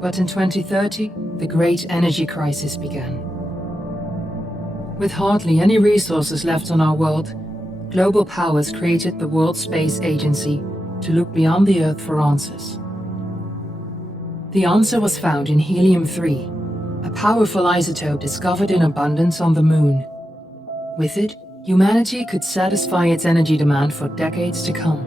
But in 2030, the great energy crisis began. With hardly any resources left on our world, global powers created the World Space Agency to look beyond the Earth for answers. The answer was found in helium-3, a powerful isotope discovered in abundance on the Moon. With it, humanity could satisfy its energy demand for decades to come.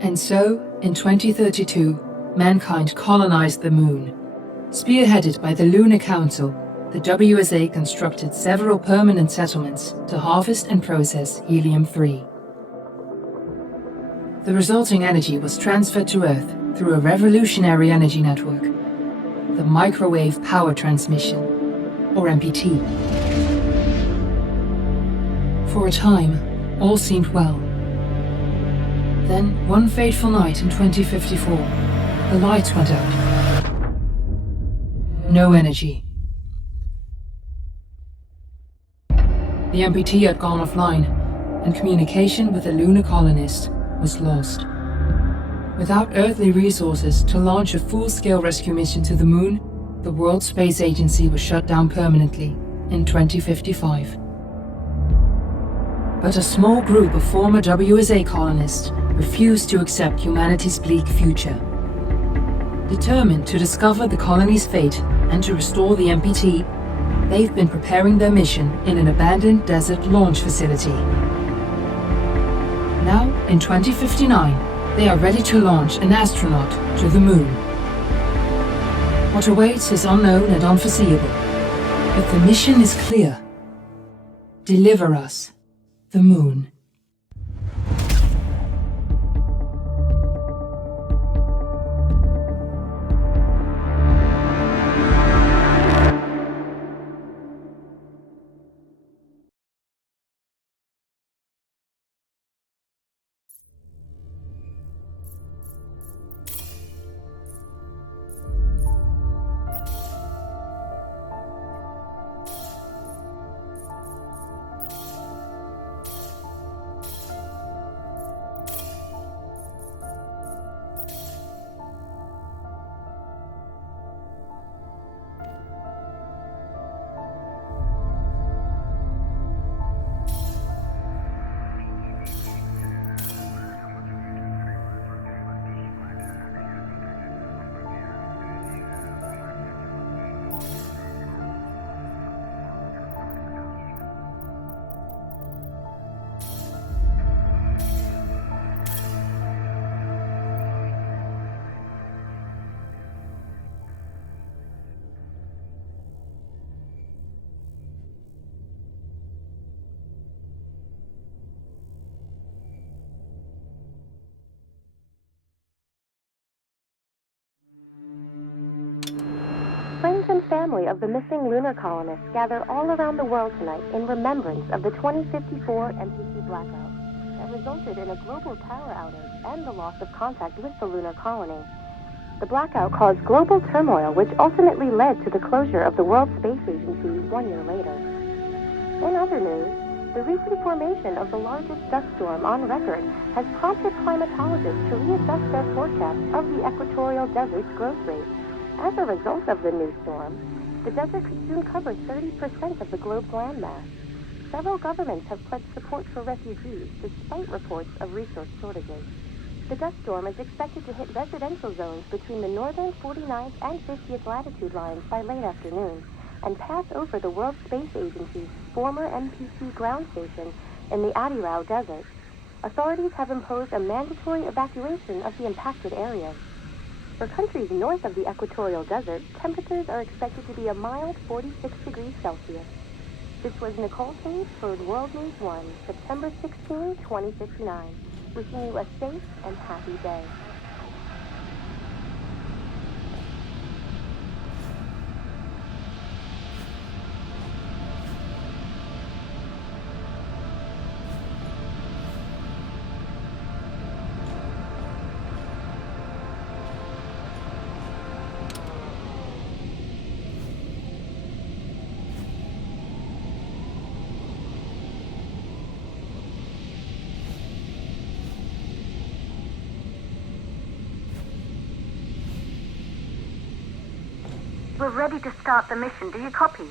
And so, in 2032, mankind colonized the Moon. Spearheaded by the Lunar Council, the WSA constructed several permanent settlements to harvest and process helium-3. The resulting energy was transferred to Earth through a revolutionary energy network, the Microwave Power Transmission, or MPT. For a time, all seemed well. Then, one fateful night in 2054, the lights went out. No energy. The MPT had gone offline, and communication with the lunar colonist was lost. Without earthly resources to launch a full-scale rescue mission to the Moon, the World Space Agency was shut down permanently in 2055. But a small group of former WSA colonists refused to accept humanity's bleak future. Determined to discover the colony's fate and to restore the MPT, they've been preparing their mission in an abandoned desert launch facility. Now, in 2059, they are ready to launch an astronaut to the Moon. What awaits is unknown and unforeseeable, but the mission is clear. Deliver us the Moon. Friends and family of the missing lunar colonists gather all around the world tonight in remembrance of the 2054 MPT blackout that resulted in a global power outage and the loss of contact with the lunar colony. The blackout caused global turmoil, which ultimately led to the closure of the World Space Agency 1 year later. In other news, the recent formation of the largest dust storm on record has prompted climatologists to readjust their forecast of the equatorial desert's growth rate. As a result of the new storm, the desert could soon cover 30% of the globe's landmass. Several governments have pledged support for refugees, despite reports of resource shortages. The dust storm is expected to hit residential zones between the northern 49th and 50th latitude lines by late afternoon, and pass over the World Space Agency's former MPT ground station in the Adirau Desert. Authorities have imposed a mandatory evacuation of the impacted areas. For countries north of the equatorial desert, temperatures are expected to be a mild 46 degrees Celsius. This was Nicole Page for World News 1, September 16, 2059. Wishing you a safe and happy day. We're ready to start the mission. Do you copy?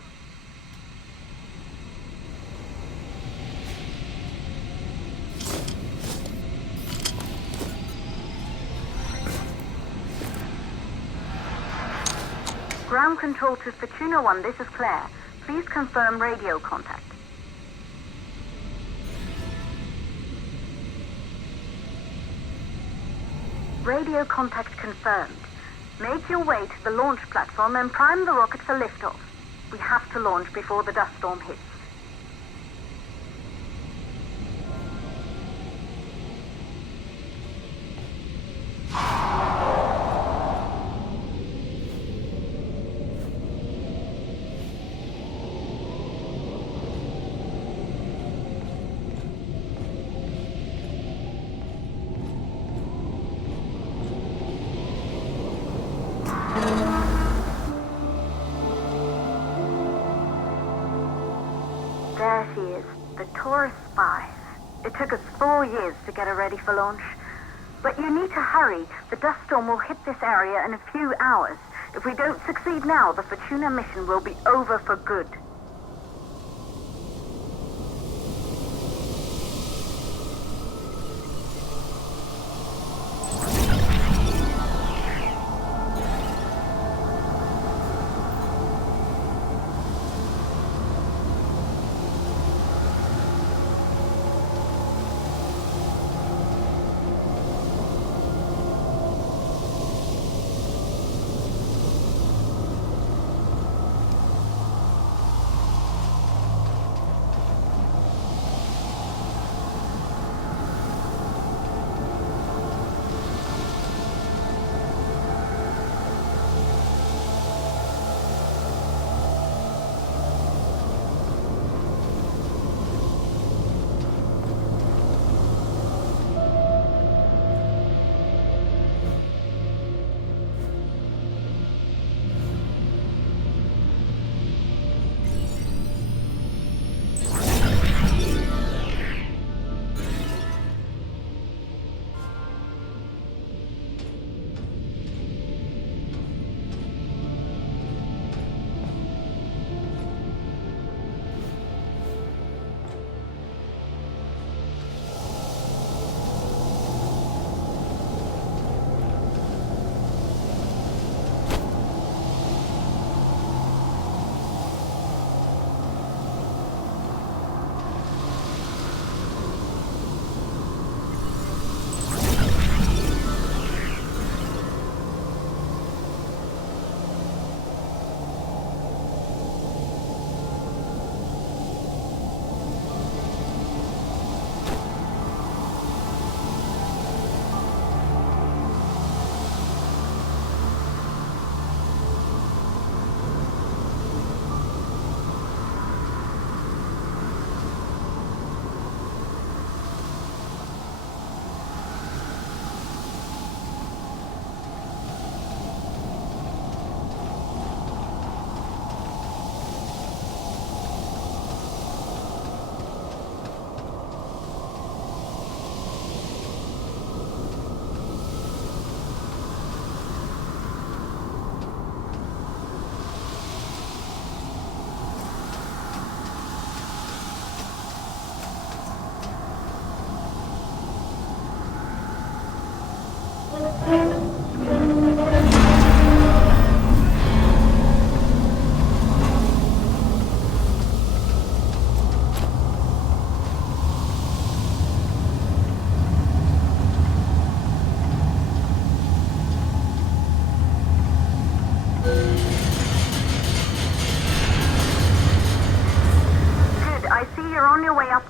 Ground control to Fortuna 1, this is Claire. Please confirm radio contact. Radio contact confirmed. Make your way to the launch platform and prime the rocket for liftoff. We have to launch before the dust storm hits. There she is, the Taurus 5. It took us 4 years to get her ready for launch. But you need to hurry. The dust storm will hit this area in a few hours. If we don't succeed now, the Fortuna mission will be over for good.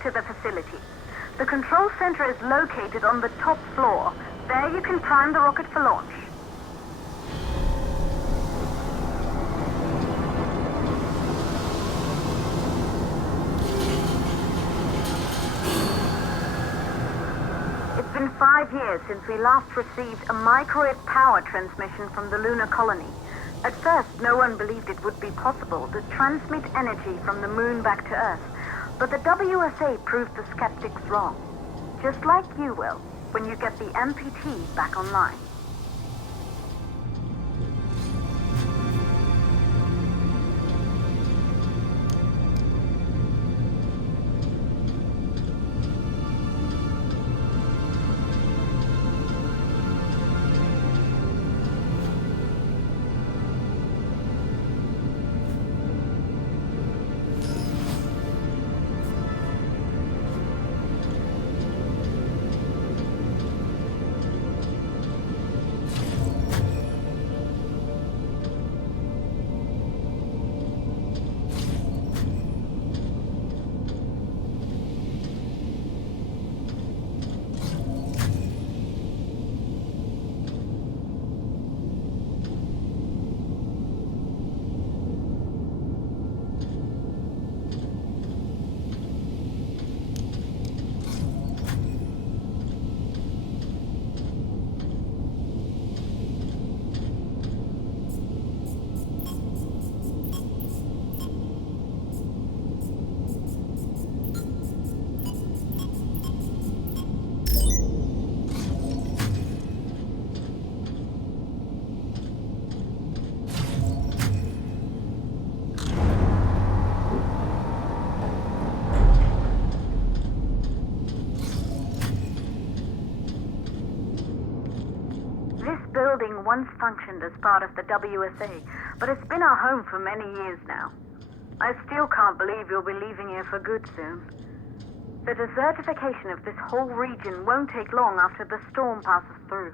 To the facility. The control center is located on the top floor. There you can prime the rocket for launch. It's been 5 years since we last received a microwave power transmission from the lunar colony. At first, no one believed it would be possible to transmit energy from the moon back to Earth. But the WSA proved the skeptics wrong. Just like you will, when you get the MPT back online. building once functioned as part of the WSA, but it's been our home for many years now. I still can't believe you'll be leaving here for good soon. The desertification of this whole region won't take long after the storm passes through.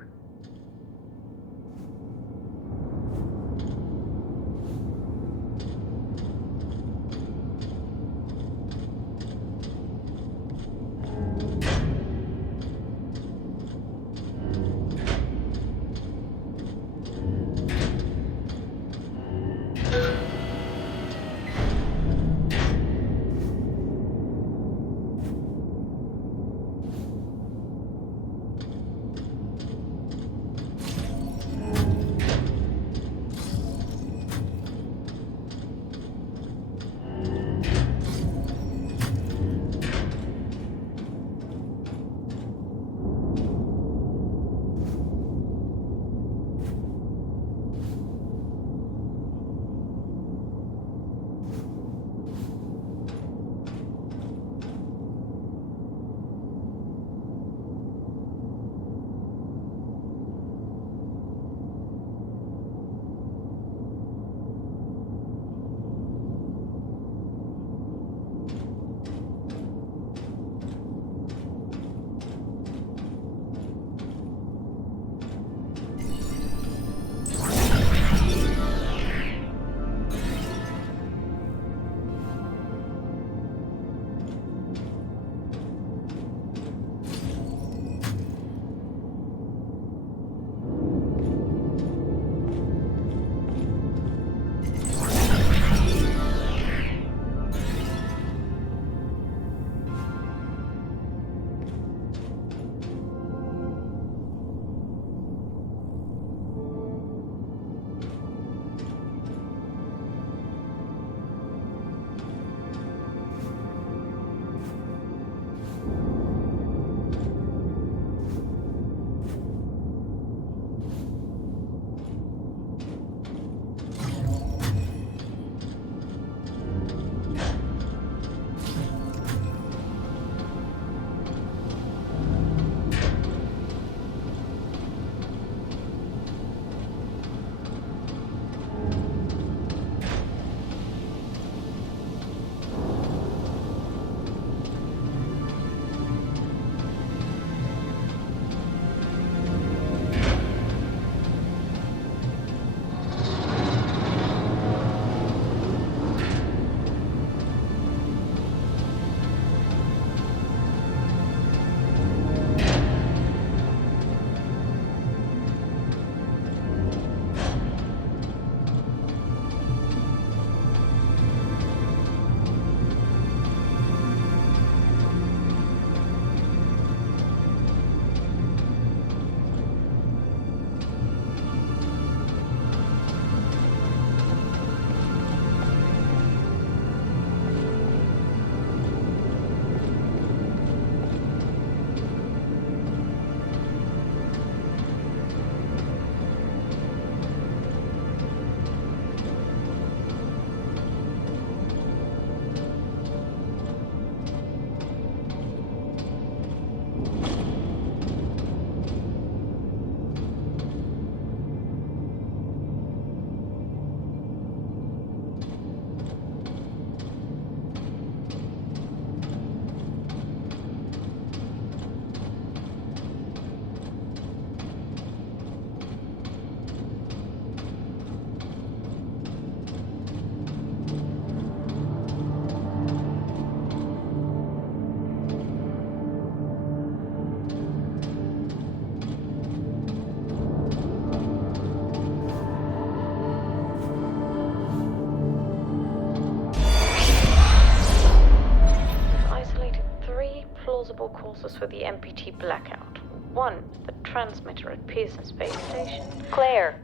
plausible causes for the MPT blackout. 1, the transmitter at Pearson Space Station. Claire,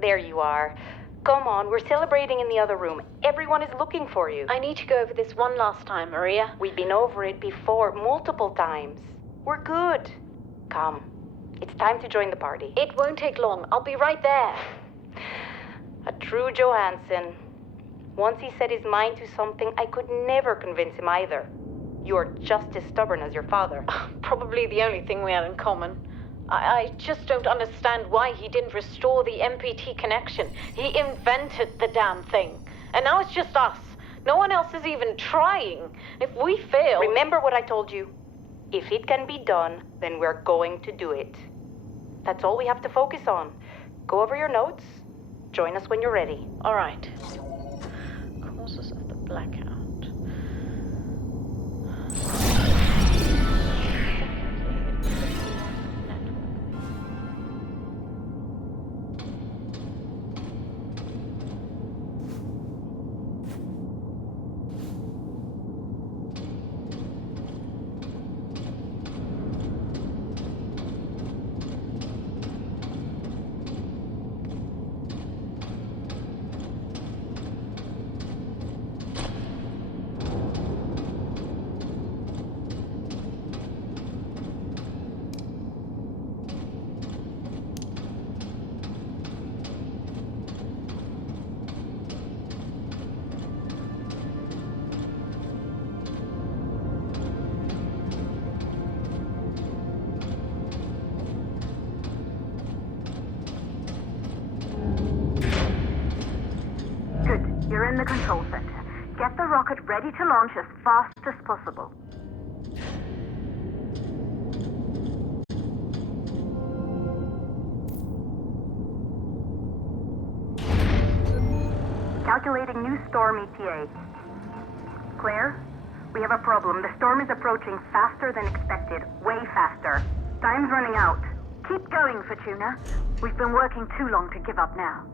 there you are. Come on, we're celebrating in the other room. Everyone is looking for you. I need to go over this one last time, Maria. We've been over it before, multiple times. We're good. Come. It's time to join the party. It won't take long. I'll be right there. A true Johansson. Once he set his mind to something, I could never convince him either. You're just as stubborn as your father. Probably the only thing we had in common. I just don't understand why he didn't restore the MPT connection. He invented the damn thing. And now it's just us. No one else is even trying. If we fail... Remember what I told you. If it can be done, then we're going to do it. That's all we have to focus on. Go over your notes. Join us when you're ready. All right. Causes of the blackout. You're in the control center. Get the rocket ready to launch as fast as possible. Calculating new storm ETA. Claire, we have a problem. The storm is approaching faster than expected. Way faster. Time's running out. Keep going, Fortuna. We've been working too long to give up now.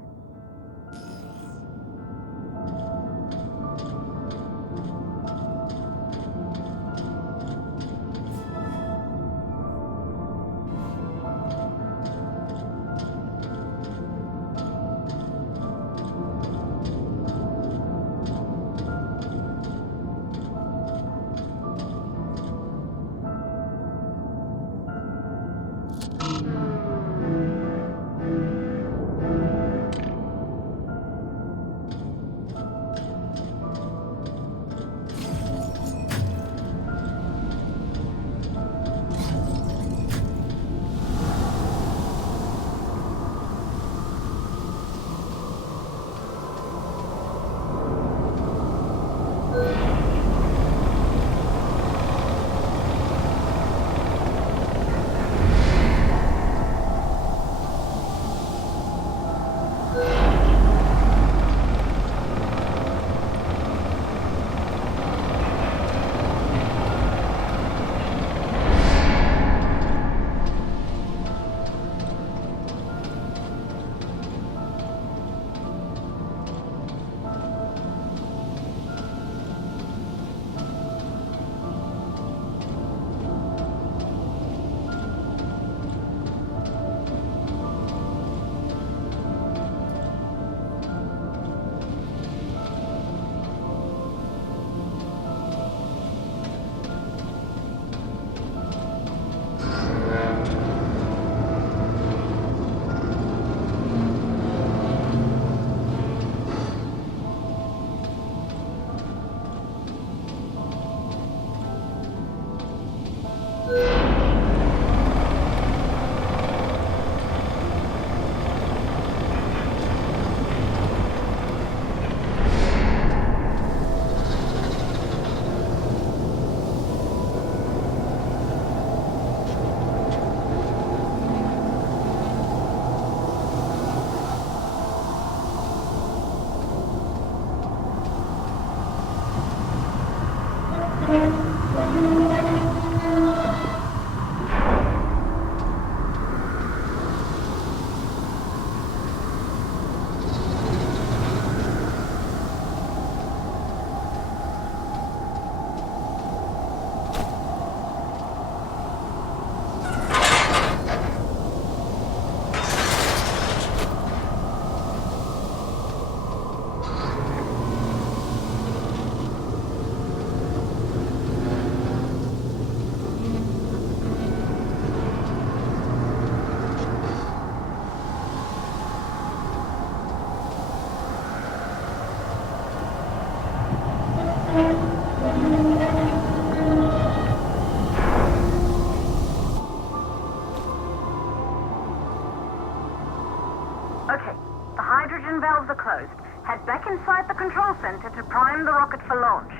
Okay, the hydrogen valves are closed. Head back inside the control center to prime the rocket for launch.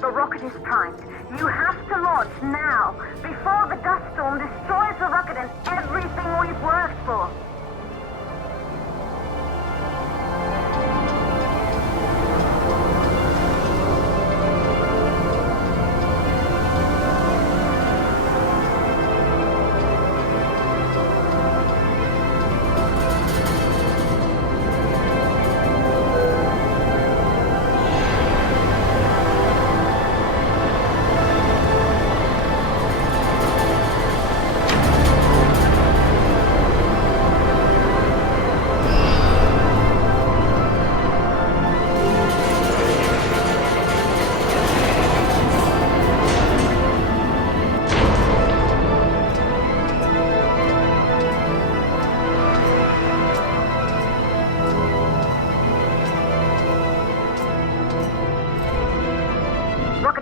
The rocket is primed. You have to launch now, before the dust storm destroys the rocket and everything we've worked for.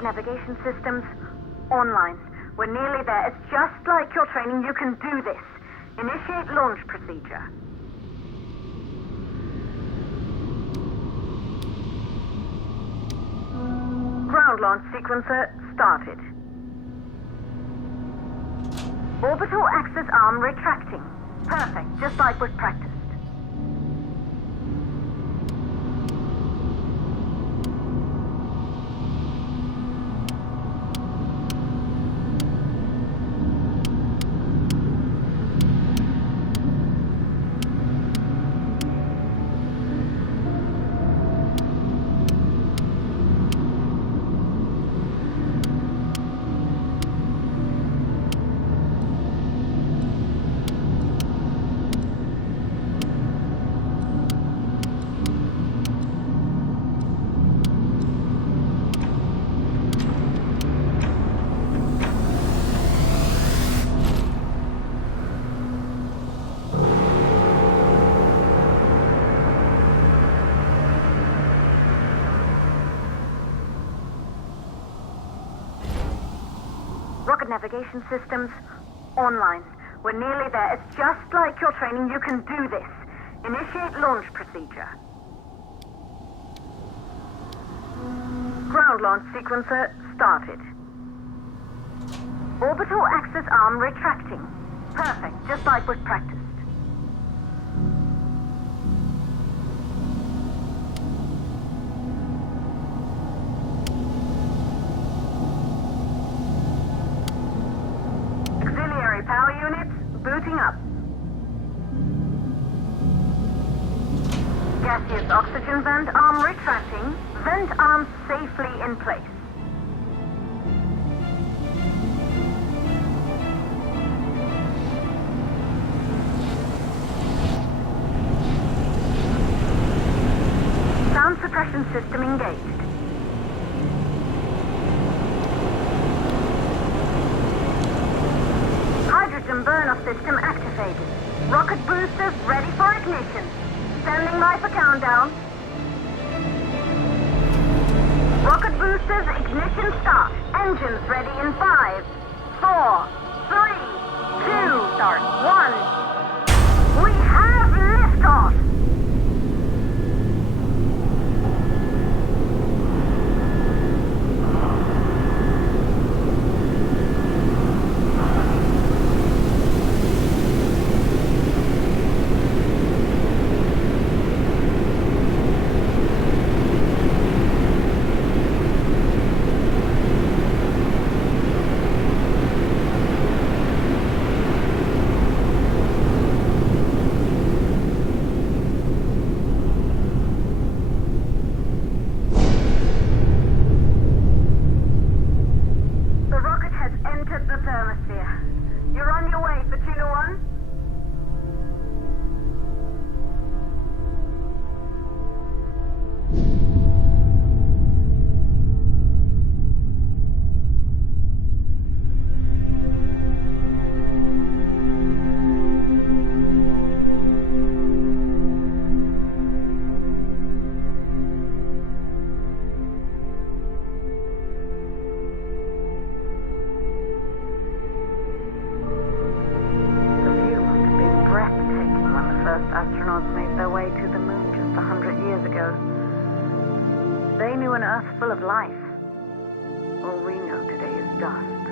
Navigation systems online. We're nearly there. It's just like your training. You can do this. Initiate launch procedure. Ground launch sequencer started. Orbital axis arm retracting. Perfect, just like we've practiced. Navigation systems online. We're nearly there. It's just like your training. You can do this. Initiate launch procedure. Ground launch sequencer started. Orbital axis arm retracting. Perfect, just like we've practiced. Power units booting up. Gaseous oxygen vent arm retracting. Vent arm safely in place. Sound suppression system engaged. Burn-off system activated. Rocket boosters ready for ignition. Standing by for countdown. Rocket boosters ignition start. Engines ready in 5, 4, 3, 2, start, 1. We have liftoff! ago. They knew an Earth full of life. All we know today is dust.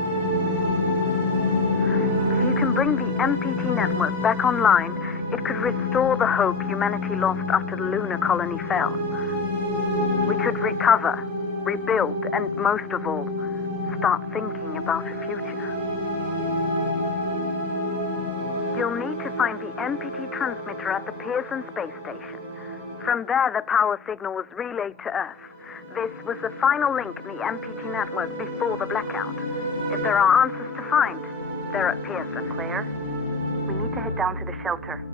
If you can bring the MPT network back online, it could restore the hope humanity lost after the lunar colony fell. We could recover, rebuild, and most of all, start thinking about a future. You'll need to find the MPT transmitter at the Pearson space station. From there, the power signal was relayed to Earth. This was the final link in the MPT network before the blackout. If there are answers to find, they're at Pearson. Claire, we need to head down to the shelter.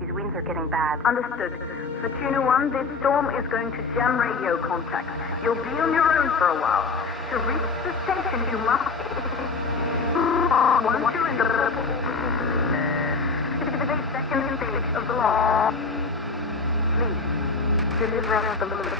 These winds are getting bad. Understood. For Tuna 1, this storm is going to jam radio contact. You'll be on your own for a while. To reach the station, you must... Once you're in the purple... 52nd stage of the law. Please, deliver us the loot.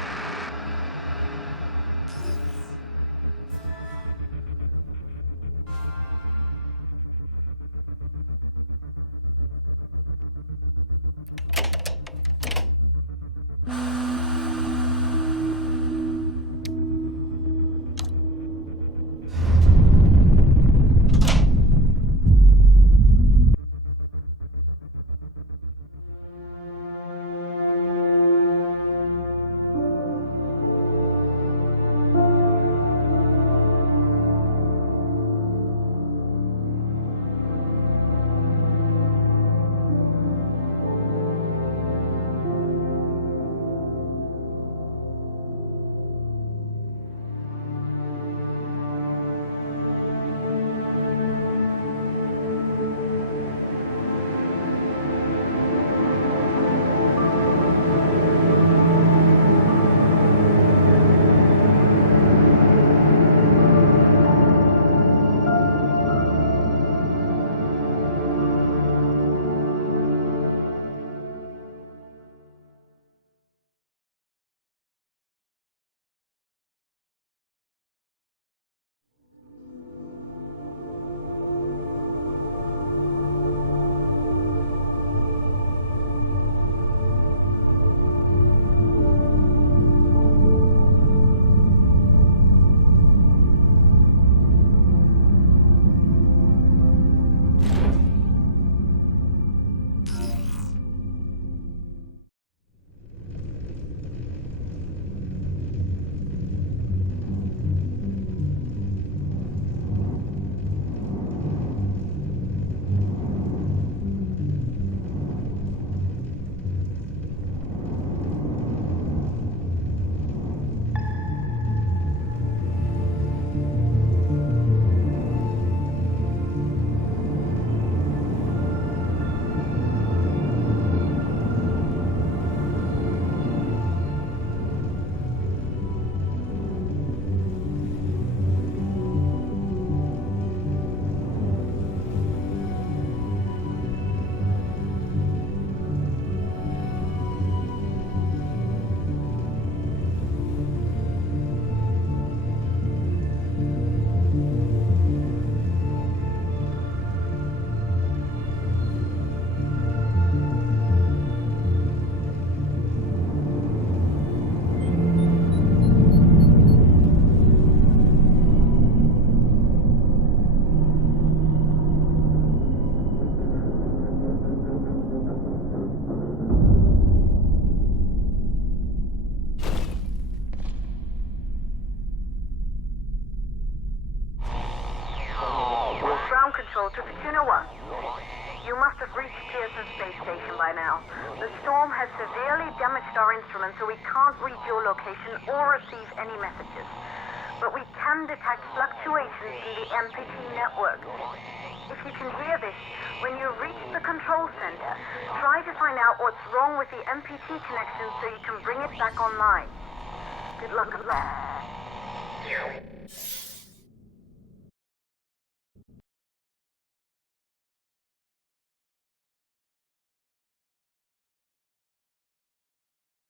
Control to Tuna 1. You must have reached Pearson Space Station by now. The storm has severely damaged our instruments, so we can't reach your location or receive any messages. But we can detect fluctuations in the MPT network. If you can hear this, when you reach the control center, try to find out what's wrong with the MPT connection so you can bring it back online. Good luck with that.